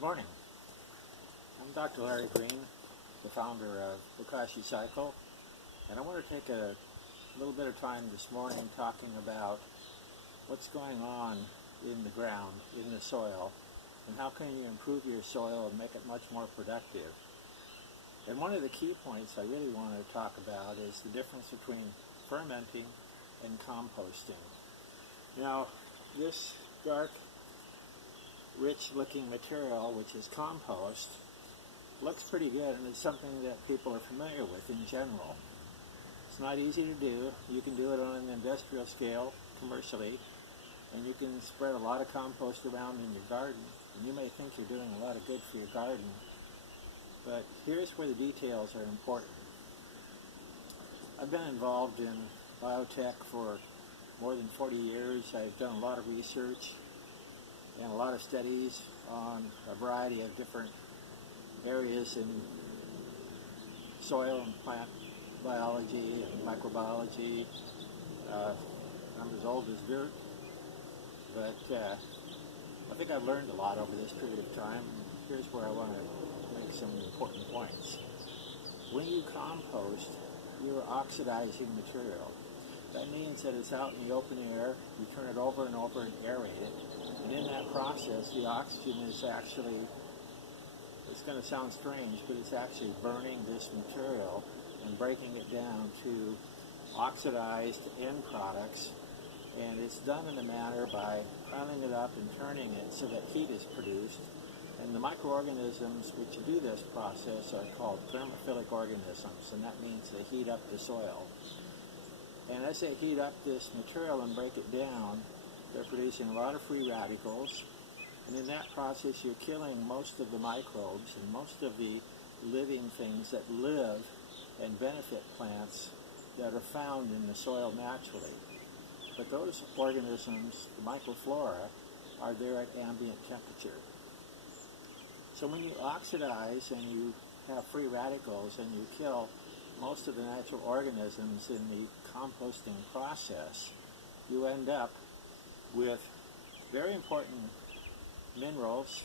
Good morning. I'm Dr. Larry Green, the founder of Bokashicycle, and I want to take a little bit of time this morning talking about what's going on in the ground, in the soil, and how can you improve your soil and make it much more productive. And one of the key points I really want to talk about is the difference between fermenting and composting. Now, this dark, rich-looking material, which is compost, looks pretty good, and it's something that people are familiar with in general. It's not easy to do. You can do it on an industrial scale, commercially, and you can spread a lot of compost around in your garden, and you may think you're doing a lot of good for your garden, but here's where the details are important. I've been involved in biotech for more than 40 years. I've done a lot of research and a lot of studies on a variety of different areas in soil and plant biology and microbiology. I'm as old as dirt, but I think I've learned a lot over this period of time. Here's where I want to make some important points. When you compost, you're oxidizing material. That means that it's out in the open air, you turn it over and over and aerate it, and in that process the oxygen is actually, it's going to sound strange, but it's actually burning this material and breaking it down to oxidized end products, and it's done in a manner by piling it up and turning it so that heat is produced, and the microorganisms which do this process are called thermophilic organisms, and that means they heat up the soil. And as they heat up this material and break it down, they're producing a lot of free radicals. And in that process, you're killing most of the microbes and most of the living things that live and benefit plants that are found in the soil naturally. But those organisms, the microflora, are there at ambient temperature. So when you oxidize and you have free radicals and you kill most of the natural organisms in the composting process, you end up with very important minerals,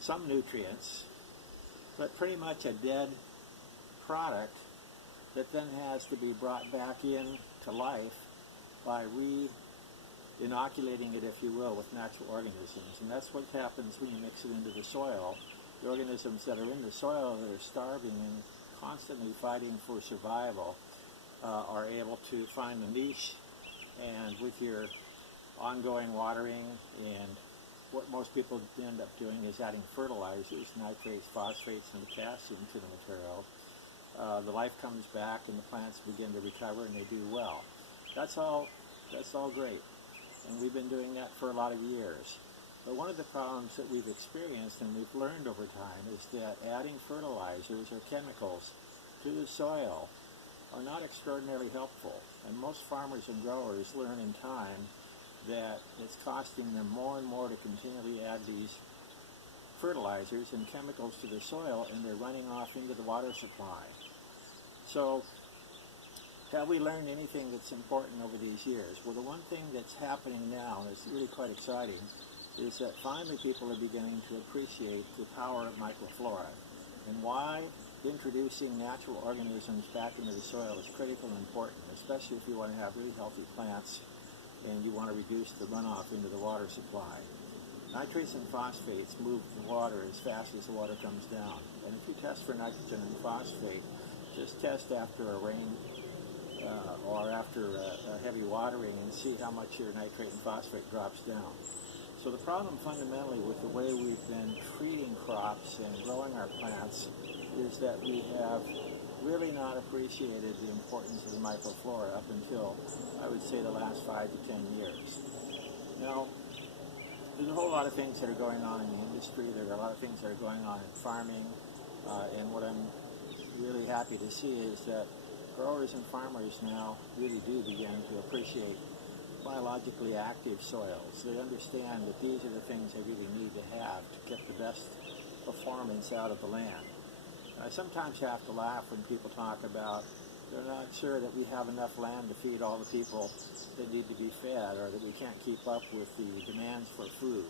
some nutrients, but pretty much a dead product that then has to be brought back in to life by re-inoculating it, if you will, with natural organisms. And that's what happens when you mix it into the soil. The organisms that are in the soil that are starving and constantly fighting for survival are able to find a niche, and with your ongoing watering, and what most people end up doing is adding fertilizers, nitrates, phosphates, and potassium to the material, the life comes back and the plants begin to recover and they do well. That's all great, and we've been doing that for a lot of years. But one of the problems that we've experienced and we've learned over time is that adding fertilizers or chemicals to the soil are not extraordinarily helpful. And most farmers and growers learn in time that it's costing them more and more to continually add these fertilizers and chemicals to the soil, and they're running off into the water supply. So have we learned anything that's important over these years? Well, the one thing that's happening now, and it's really quite exciting, is that finally people are beginning to appreciate the power of microflora and why introducing natural organisms back into the soil is critical and important, especially if you want to have really healthy plants and you want to reduce the runoff into the water supply. Nitrates and phosphates move the water as fast as the water comes down. And if you test for nitrogen and phosphate, just test after a rain or after a heavy watering and see how much your nitrate and phosphate drops down. So the problem fundamentally with the way we've been treating crops and growing our plants is that we have really not appreciated the importance of the microflora up until, I would say, the last 5 to 10 years. Now, there's a whole lot of things that are going on in the industry. There are a lot of things that are going on in farming, and what I'm really happy to see is that growers and farmers now really do begin to appreciate biologically active soils. They understand that these are the things they really need to have to get the best performance out of the land. I sometimes have to laugh when people talk about they're not sure that we have enough land to feed all the people that need to be fed, or that we can't keep up with the demands for food.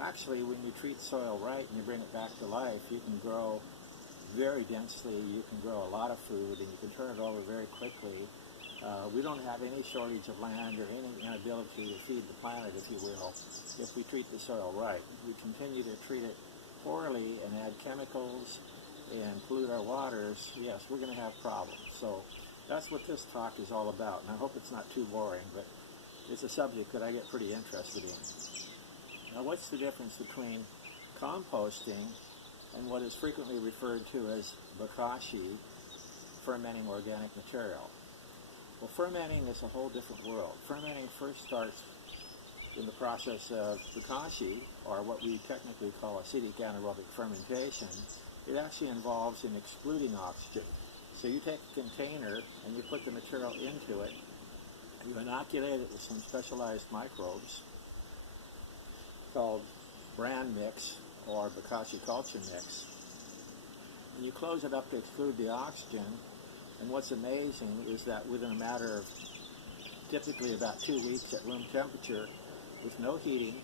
Actually, when you treat soil right and you bring it back to life, you can grow very densely, you can grow a lot of food, and you can turn it over very quickly. We don't have any shortage of land or any inability to feed the planet, if you will, if we treat the soil right. We continue to treat it poorly and add chemicals and pollute our waters, yes, we're going to have problems. So that's what this talk is all about, and I hope it's not too boring, but it's a subject that I get pretty interested in. Now, what's the difference between composting and what is frequently referred to as Bokashi, fermenting organic material? Well, fermenting is a whole different world. Fermenting first starts in the process of Bokashi, or what we technically call acetic anaerobic fermentation. It actually involves in excluding oxygen. So you take a container and you put the material into it, you inoculate it with some specialized microbes called bran mix or Bokashicycle mix, and you close it up to exclude the oxygen. And what's amazing is that within a matter of typically about 2 weeks at room temperature, with no heating,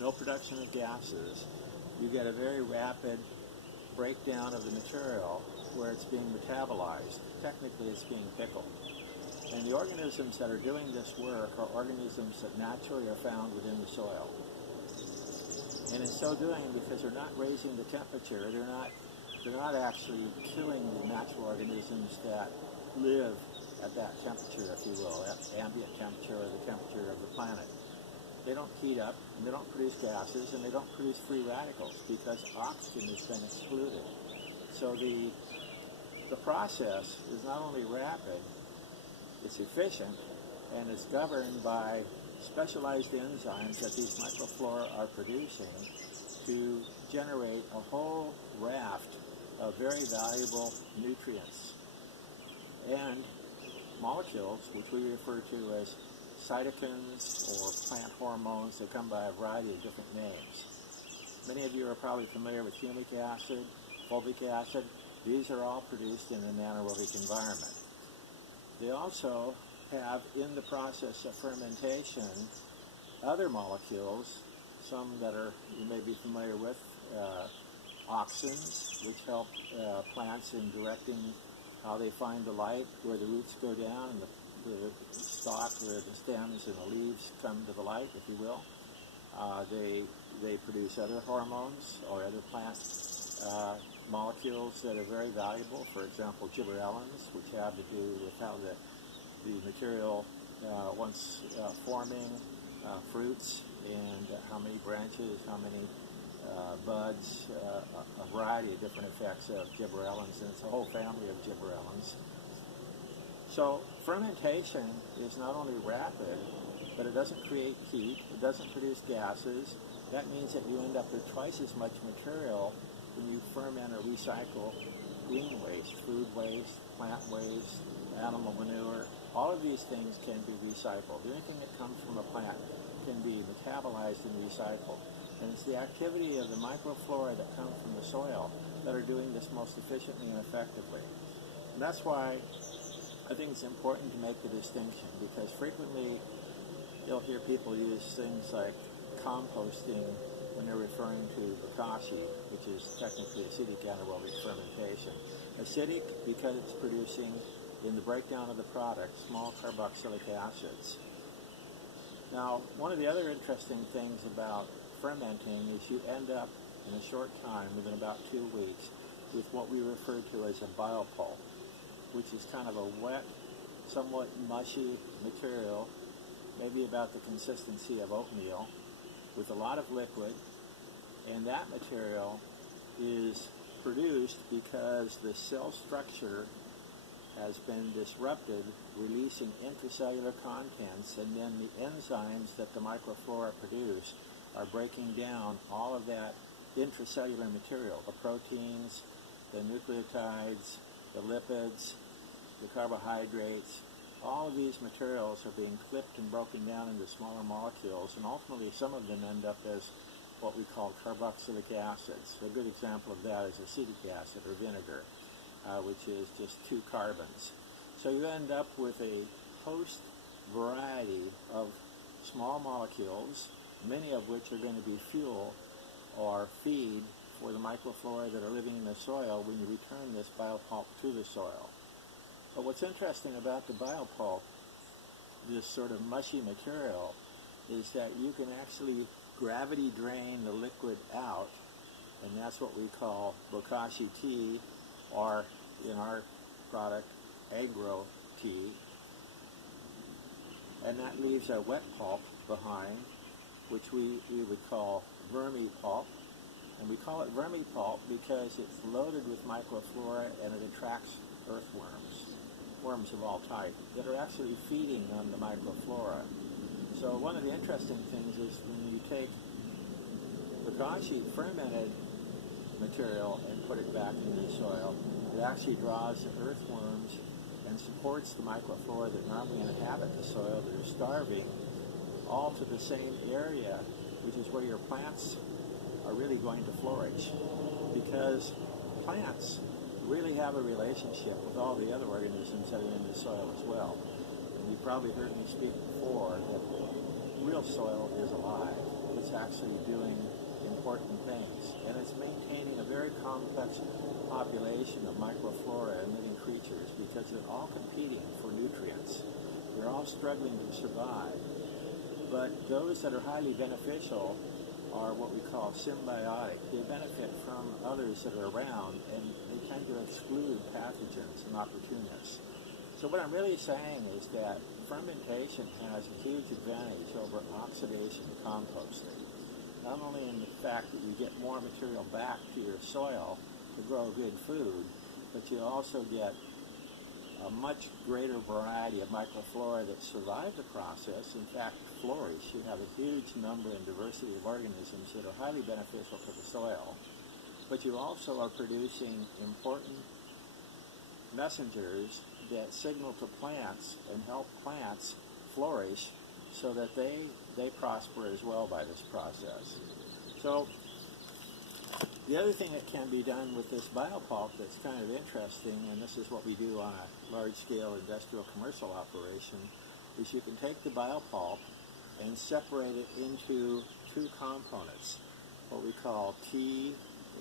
no production of gases, you get a very rapid breakdown of the material where it's being metabolized. Technically, it's being pickled. And the organisms that are doing this work are organisms that naturally are found within the soil. And in so doing, because they're not raising the temperature, they're not actually killing the natural organisms that live at that temperature, if you will, at ambient temperature or the temperature of the planet. They don't heat up, and they don't produce gases, and they don't produce free radicals because oxygen has been excluded. So the process is not only rapid, it's efficient, and it's governed by specialized enzymes that these microflora are producing to generate a whole raft of very valuable nutrients and molecules, which we refer to as cytokines or plant hormones. They come by a variety of different names. Many of you are probably familiar with humic acid, fulvic acid. These are all produced in an anaerobic environment. They also have, in the process of fermentation, other molecules, some that you may be familiar with, auxins, which help plants in directing how they find the light, where the roots go down and the stalk, where the stems and the leaves come to the light, if you will. They produce other hormones or other plant molecules that are very valuable. For example, gibberellins, which have to do with how the material, once forming fruits, and how many branches, how many buds, a variety of different effects of gibberellins, and it's a whole family of gibberellins. So fermentation is not only rapid, but it doesn't create heat, it doesn't produce gases. That means that you end up with twice as much material when you ferment or recycle green waste, food waste, plant waste, animal manure. All of these things can be recycled. Anything that comes from a plant can be metabolized and recycled. And it's the activity of the microflora that come from the soil that are doing this most efficiently and effectively. And that's why I think it's important to make the distinction, because frequently you'll hear people use things like composting when they're referring to Bokashi, which is technically acetic anaerobic fermentation. Acidic because it's producing, in the breakdown of the product, small carboxylic acids. Now, one of the other interesting things about fermenting is you end up in a short time, within about 2 weeks, with what we refer to as a biopulp, which is kind of a wet, somewhat mushy material, maybe about the consistency of oatmeal, with a lot of liquid, and that material is produced because the cell structure has been disrupted, releasing intracellular contents, and then the enzymes that the microflora produce are breaking down all of that intracellular material, the proteins, the nucleotides, the lipids, the carbohydrates. All of these materials are being clipped and broken down into smaller molecules, and ultimately some of them end up as what we call carboxylic acids. A good example of that is acetic acid or vinegar, which is just 2 carbons. So you end up with a host variety of small molecules many of which are going to be fuel or feed for the microflora that are living in the soil when you return this biopulp to the soil. But what's interesting about the biopulp, this sort of mushy material, is that you can actually gravity drain the liquid out, and that's what we call Bokashi tea, or in our product, agro tea. And that leaves a wet pulp behind, which we would call vermipulp. And we call it vermipulp because it's loaded with microflora and it attracts earthworms, worms of all types, that are actually feeding on the microflora. So one of the interesting things is when you take Bokashi fermented material and put it back into the soil, it actually draws the earthworms and supports the microflora that normally inhabit the soil that are starving, all to the same area, which is where your plants are really going to flourish, because plants really have a relationship with all the other organisms that are in the soil as well. And you've probably heard me speak before that real soil is alive. It's actually doing important things, and it's maintaining a very complex population of microflora and living creatures because they're all competing for nutrients. They're all struggling to survive. But those that are highly beneficial are what we call symbiotic. They benefit from others that are around, and they tend to exclude pathogens and opportunists. So what I'm really saying is that fermentation has a huge advantage over oxidation and composting. Not only in the fact that you get more material back to your soil to grow good food, but you also get a much greater variety of microflora that survive the process, in fact flourish. You have a huge number and diversity of organisms that are highly beneficial to the soil. But you also are producing important messengers that signal to plants and help plants flourish so that they prosper as well by this process. So the other thing that can be done with this biopulp that's kind of interesting, and this is what we do on a large-scale industrial commercial operation, is you can take the biopulp and separate it into two components, what we call tea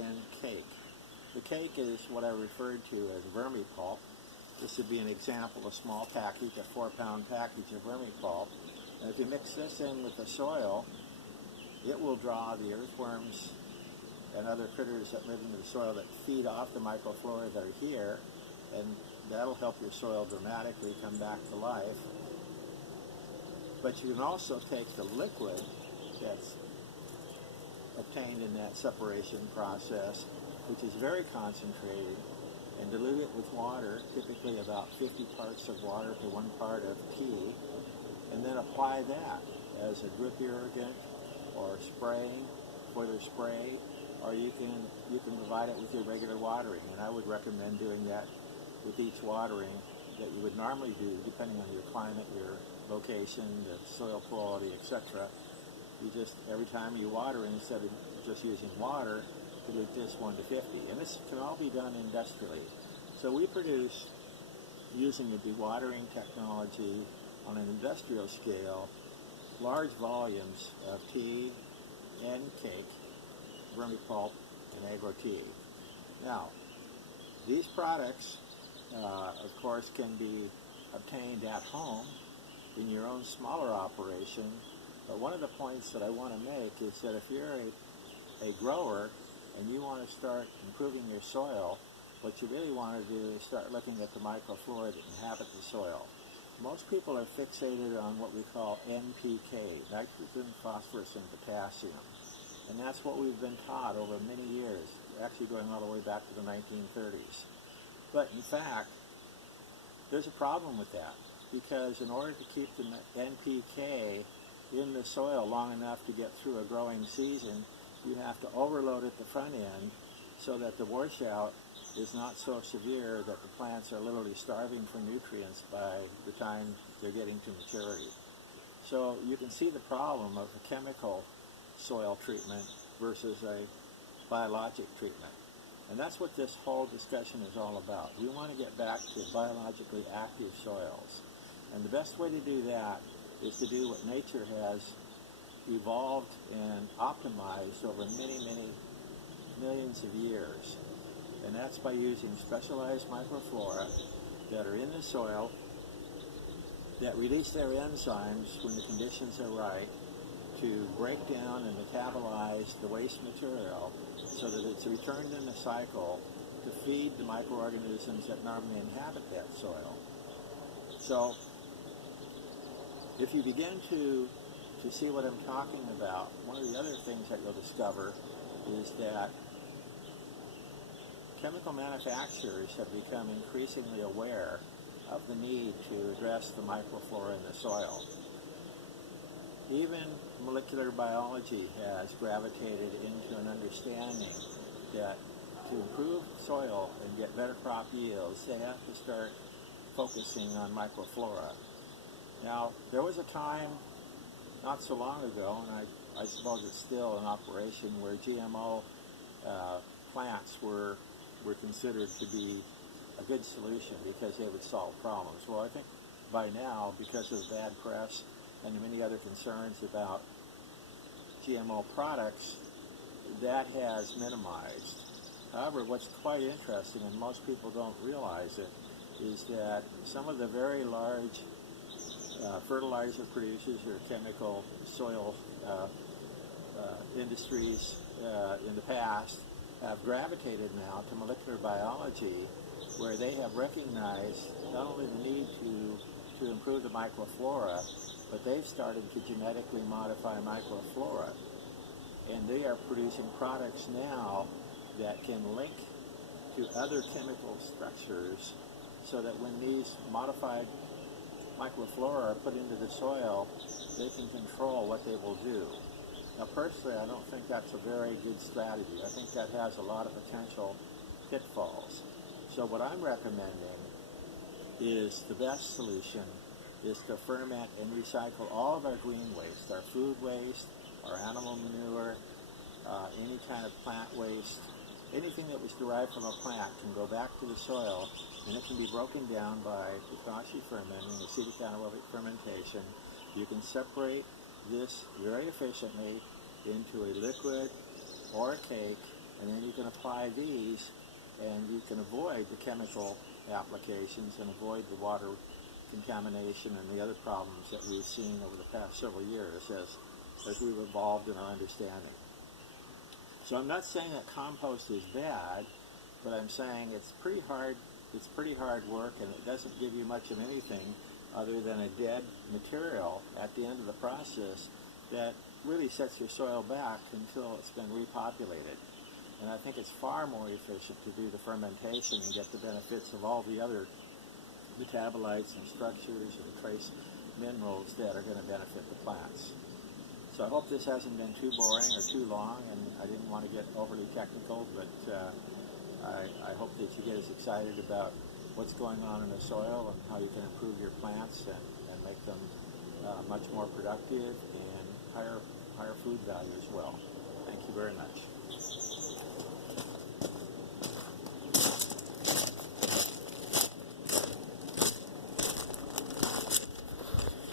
and cake. The cake is what I referred to as vermipulp. This would be an example, a small package, a 4-pound package of vermipulp. And if you mix this in with the soil, it will draw the earthworms and other critters that live in the soil that feed off the microflora that are here, and that'll help your soil dramatically come back to life. But you can also take the liquid that's obtained in that separation process, which is very concentrated, and dilute it with water, typically about 50 parts of water to 1 part of tea, and then apply that as a drip irrigant or spraying, further spray, or you can provide it with your regular watering. And I would recommend doing that with each watering that you would normally do, depending on your climate, your location, the soil quality, etc. You just, every time you water, instead of just using water, dilute this 1 to 50. And this can all be done industrially. So we produce, using the dewatering technology on an industrial scale, large volumes of tea and cake, vermipulp, and agro tea. Now, these products, of course, can be obtained at home in your own smaller operation. But one of the points that I want to make is that if you're a grower and you want to start improving your soil, what you really want to do is start looking at the microflora that inhabit the soil. Most people are fixated on what we call NPK, nitrogen, phosphorus, and potassium. And that's what we've been taught over many years, actually going all the way back to the 1930s. But in fact, there's a problem with that, because in order to keep the NPK in the soil long enough to get through a growing season, you have to overload at the front end so that the washout is not so severe that the plants are literally starving for nutrients by the time they're getting to maturity. So you can see the problem of a chemical soil treatment versus a biologic treatment. And that's what this whole discussion is all about. We want to get back to biologically active soils. And the best way to do that is to do what nature has evolved and optimized over many, many millions of years. And that's by using specialized microflora that are in the soil that release their enzymes when the conditions are right to break down and metabolize the waste material so that it's returned in the cycle to feed the microorganisms that normally inhabit that soil. So if you begin to see what I'm talking about, one of the other things that you'll discover is that chemical manufacturers have become increasingly aware of the need to address the microflora in the soil. Even molecular biology has gravitated into an understanding that to improve soil and get better crop yields, they have to start focusing on microflora. Now, there was a time not so long ago, and I suppose it's still in operation, where GMO plants were considered to be a good solution because they would solve problems. Well, I think by now, because of bad press and many other concerns about GMO products, that has minimized. However, what's quite interesting, and most people don't realize it, is that some of the very large fertilizer producers or chemical soil industries in the past have gravitated now to molecular biology, where they have recognized not only the need to improve the microflora, but they've started to genetically modify microflora. And they are producing products now that can link to other chemical structures so that when these modified microflora are put into the soil, they can control what they will do. Now, personally, I don't think that's a very good strategy. I think that has a lot of potential pitfalls. So what I'm recommending is the best solution is to ferment and recycle all of our green waste, our food waste, our animal manure, any kind of plant waste. Anything that was derived from a plant can go back to the soil, and it can be broken down by Bokashi fermenting, acetic anaerobic fermentation. You can separate this very efficiently into a liquid or a cake, and then you can apply these, and you can avoid the chemical applications and avoid the water contamination and the other problems that we've seen over the past several years as we've evolved in our understanding. So I'm not saying that compost is bad, but I'm saying it's pretty hard work, and it doesn't give you much of anything other than a dead material at the end of the process that really sets your soil back until it's been repopulated. And I think it's far more efficient to do the fermentation and get the benefits of all the other metabolites and structures and trace minerals that are going to benefit the plants. So I hope this hasn't been too boring or too long, and I didn't want to get overly technical, but I hope that you get as excited about what's going on in the soil and how you can improve your plants and make them much more productive and higher food value as well. Thank you very much.